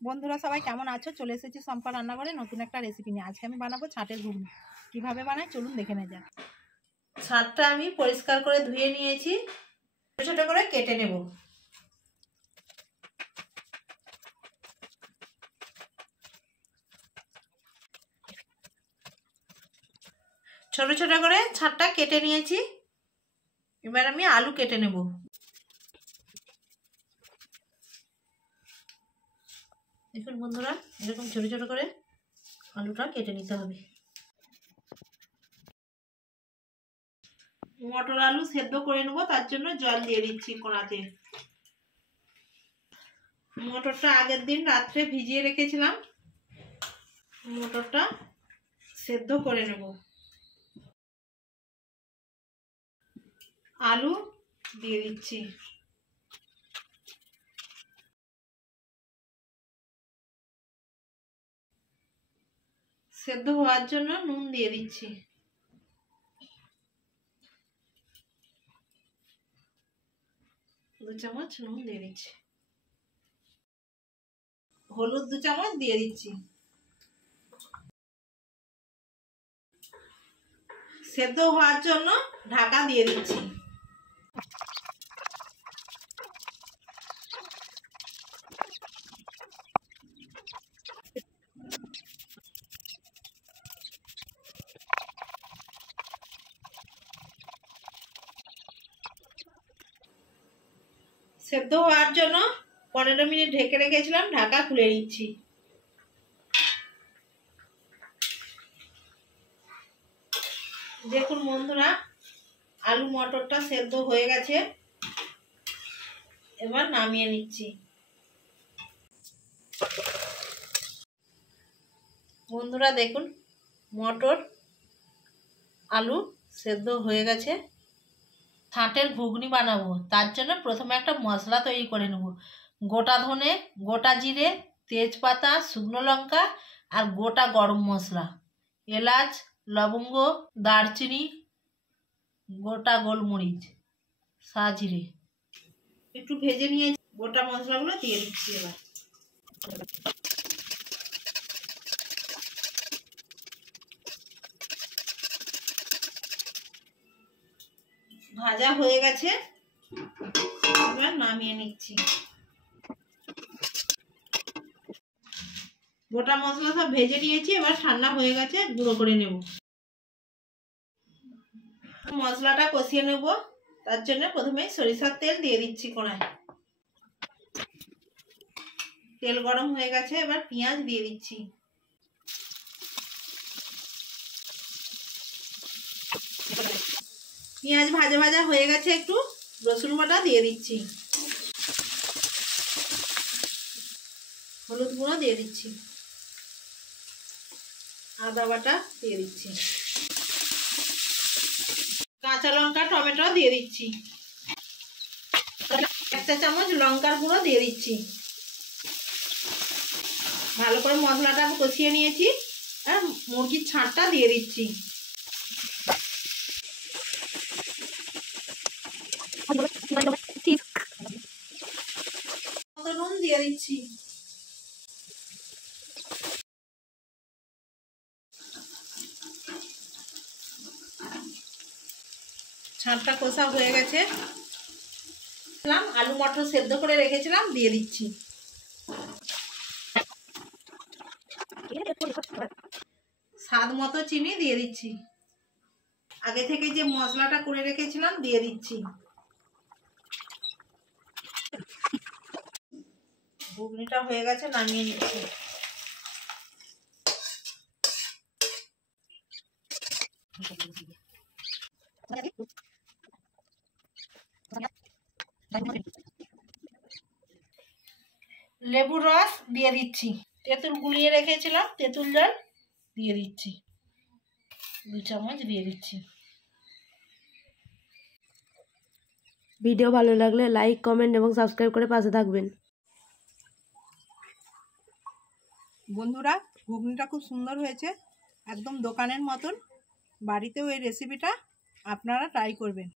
বন্ধুরা সবাই কেমন আছো? চলে এসেছি সম্পা রান্নাঘরে নতুন একটা রেসিপি নিয়ে। আজকে আমি বানাবো ছাঁটের ঘুগনি। কিভাবে বানাই চলুন দেখে নেওয়া যাক। ছাঁটটা আমি পরিষ্কার করে ধুয়ে নিয়েছি, ছোট ছোট করে কেটে নেব। ছোট ছোট করে ছাঁটটা কেটে নিয়েছি। এবার আমি আলু কেটে নেব। দেখুন বন্ধুরা, এরকম ছোট ছোট করে আলুটা কেটে নিতে হবে। মটর আলু সেদ্ধ করে নেবো, তার জন্য জল দিয়ে দিচ্ছি কড়াতে। মটরটা আগের দিন রাত্রে ভিজিয়ে রেখেছিলাম, মটরটা সেদ্ধ করে নেব। আলু দিয়ে দিচ্ছি, সেদ্ধ হওয়ার জন্য নুন দিয়ে দিচ্ছি। দু চামচ নুন দিয়ে দিচ্ছি, হলুদ 2 চামচ দিয়ে দিচ্ছি। সেদ্ধ হওয়ার জন্য ঢাকা দিয়ে দিচ্ছি। সেদ্ধ হওয়ার জন্য 15 মিনিট ঢেকে রেখেছিলাম, ঢাকা খুলে দিচ্ছি। দেখুন বন্ধুরা, আলু মটরটা সেদ্ধ হয়ে গেছে, এবার নামিয়ে নিচ্ছি। বন্ধুরা দেখুন, মটর আলু সেদ্ধ হয়ে গেছে। ছাঁটের ঘুগনি বানাবো, তার জন্য প্রথমে একটা মশলা তৈরি করে নেব। গোটা ধনে, গোটা জিরে, তেজপাতা, শুকনো লঙ্কা আর গোটা গরম মশলা, এলাচ, লবঙ্গ, দারচিনি, গোটা গোলমরিচ, সাজিরে একটু ভেজে নিয়ে গোটা মশলাগুলো দিয়ে দিচ্ছি। এবার ভাজা হয়ে গেছে, এবার নামিয়ে নিচ্ছি। গোটা মশলা সব ভেজে নিয়েছি, এবার ঠান্ডা হয়ে গেছে, গুঁড়ো করে নেব। মশলাটা কষিয়ে নেব, তার জন্য প্রথমে সরিষার তেল দিয়ে দিচ্ছি কড়ায়। তেল গরম হয়ে গেছে, এবার পেঁয়াজ দিয়ে দিচ্ছি। পেঁয়াজ ভাজা ভাজা হয়ে গেছে, একটু রসুন বাটা দিয়ে দিচ্ছি, হলুদ গুঁড়ো দিয়ে দিচ্ছি, আদা বাটা দিয়ে দিচ্ছি, কাঁচা লঙ্কা টমেটো দিয়ে দিচ্ছি, 1 চা চামচ লঙ্কার গুঁড়ো দিয়ে দিচ্ছি। ভালো করে মশলাটা কষিয়ে নিয়েছি, আর মুরগির ছাঁটটা দিয়ে দিচ্ছি। নুন দিয়ে দিচ্ছি। ছাঁটটা কষা হয়ে গেছে, আলু মটর সেদ্ধ করে রেখেছিলাম দিয়ে দিচ্ছি। স্বাদ মতো চিনি দিয়ে দিচ্ছি। আগে থেকে যে মশলাটা করে রেখেছিলাম দিয়ে দিচ্ছি। ঘুগনিটা হয়ে গেছে, নামিয়ে নিচ্ছি। লেবুর রস দিয়ে দিচ্ছি, তেঁতুল গুলিয়ে রেখেছিলাম, তেঁতুল জল দিয়ে দিচ্ছি, 2 চামচ দিয়ে দিচ্ছি। ভিডিও ভালো লাগলে লাইক, কমেন্ট এবং সাবস্ক্রাইব করে পাশে থাকবেন। বন্ধুরা, ঘুগনিটা খুব সুন্দর হয়েছে, একদম দোকানের মতন। বাড়িতেও এই রেসিপিটা আপনারা ট্রাই করবেন।